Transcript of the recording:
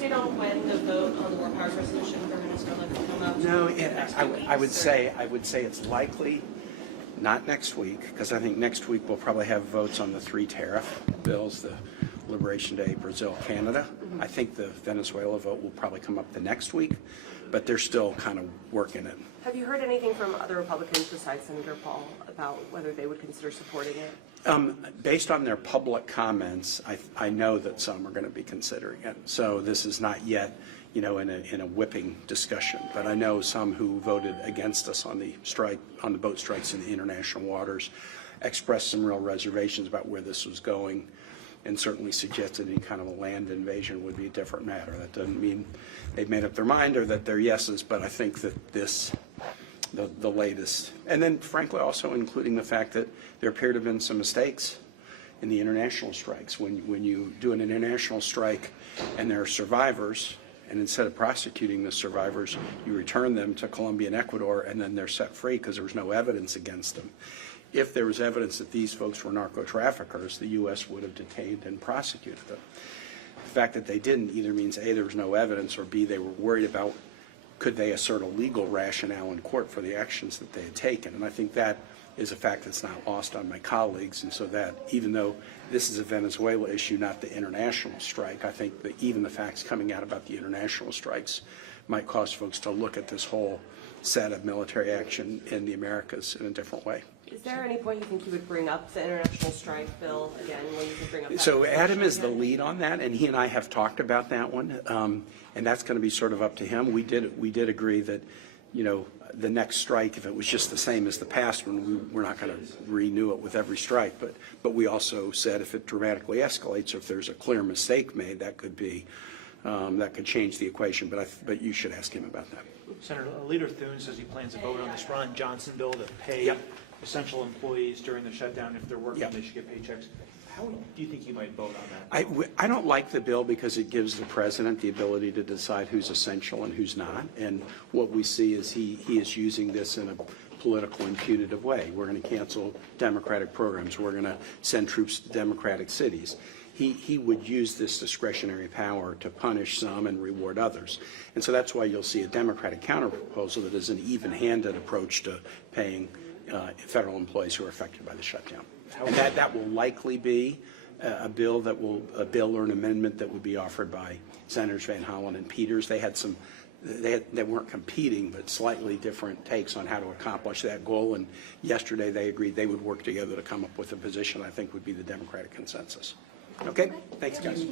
update on when the vote on the War Powers Resolution for Venezuela could come up? No, I would say it's likely not next week, because I think next week we'll probably have votes on the 3 tariff bills, the Liberation Day, Brazil, Canada. I think the Venezuela vote will probably come up the next week, but they're still kind of working it. Have you heard anything from other Republicans besides Senator Paul about whether they would consider supporting it? Based on their public comments, I know that some are going to be considering it. So this is not yet, in a whipping discussion. But I know some who voted against us on the strike, on the boat strikes in the international waters, expressed some real reservations about where this was going, and certainly suggested any kind of a land invasion would be a different matter. That doesn't mean they've made up their mind or that they're yeses, but I think that this, the latest, and then frankly also including the fact that there appear to have been some mistakes in the international strikes. When you do an international strike and there are survivors, and instead of prosecuting the survivors, you return them to Colombia and Ecuador, and then they're set free because there was no evidence against them. If there was evidence that these folks were narco-traffickers, the U.S. would have detained and prosecuted them. The fact that they didn't either means A, there was no evidence, or B, they were worried about could they assert a legal rationale in court for the actions that they had taken. And I think that is a fact that's not lost on my colleagues, and so that even though this is a Venezuela issue, not the international strike, I think that even the facts coming out about the international strikes might cause folks to look at this whole set of military action in the Americas in a different way. Is there any point you think you would bring up the international strike bill again when you could bring up that? So Adam is the lead on that, and he and I have talked about that one, and that's going to be sort of up to him. We did agree that, the next strike, if it was just the same as the past one, we're not going to renew it with every strike. But we also said if it dramatically escalates, or if there's a clear mistake made, that could be that could change the equation. But you should ask him about that. Senator Leader Thune says he plans to vote on this Ron Johnson bill to pay essential employees during the shutdown. If they're working, they should get paychecks. How do you think you might vote on that? I don't like the bill because it gives the president the ability to decide who's essential and who's not. And what we see is he is using this in a political and punitive way. We're going to cancel Democratic programs. We're going to send troops to Democratic cities. He would use this discretionary power to punish some and reward others. And so that's why you'll see a Democratic counterproposal that is an even-handed approach to paying federal employees who are affected by the shutdown. And that will likely be a bill or an amendment that would be offered by Senators Van Hollen and Peters. They had some, they weren't competing, but slightly different takes on how to accomplish that goal. And yesterday they agreed they would work together to come up with a position I think would be the Democratic consensus. Okay, thanks guys.